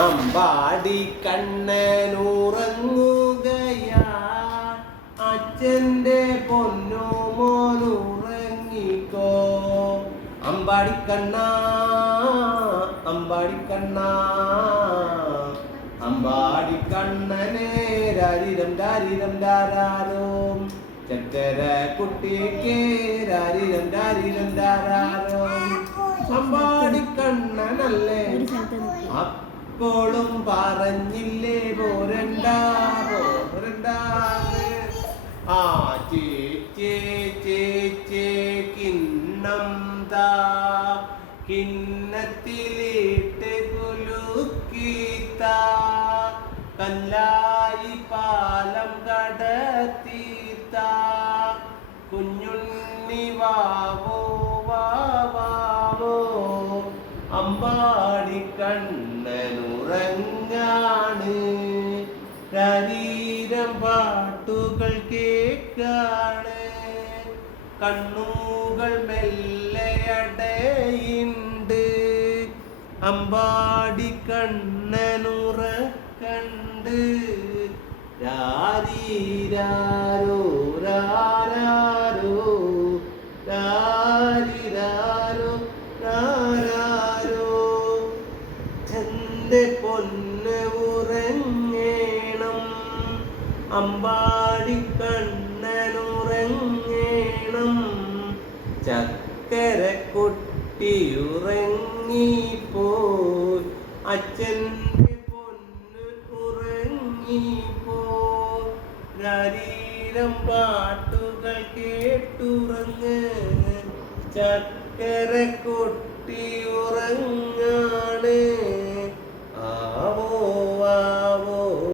അമ്പാടി കണ്ണനുറങ്ങുകയാ അച്ഛൻ്റെ പൊന്നു മോനുറങ്ങിക്കോ. അമ്പാടി കണ്ണ അമ്പാടി കണ്ണ അമ്പാടി കണ്ണനെ രാരിരം രാരിരം രാരാരോ ചക്കര കുട്ടിക്ക് രാരിരം രാരിരം രാരാരോ. അമ്പാടി കണ്ണനല്ലേ അപ്പോഴും പറഞ്ഞില്ലേ പോരണ്ട പോരണ്ട. ആ ചേച്ചേ ചേച്ചേ കിണ്ണം താ കിണ്ണത്തിലിട്ട് കുലുക്കിത്താ കല്ലായി പാലം കടത്തിത്താ കുഞ്ഞുണ്ണി വാവോ വാവോ. അമ്പാടി കണ്ണനുറങ്ങാണ് ശരീരം പാട്ടുകൾ കേൾക്കാണ് കണ്ണുകൾ മെല്ലയടയുണ്ട്. അമ്പാടി കണ്ണനുറക്കണ്ട് രാരീരാരോ രാരാരോ രാരീരാരോ രാരാരോ. എൻ്റെ പൊന്ന് ഉറങ്ങേണം അമ്പാടി കണ്ണനുറങ്ങേണം. ചക്കര കുട്ടി ഉറങ്ങിപ്പോയി അച്ഛൻ്റെ പൊന്ന് ഉറങ്ങിപ്പോയി. ശരീരം പാട്ടുകൾ കേട്ടുറങ്ങ് ചക്കര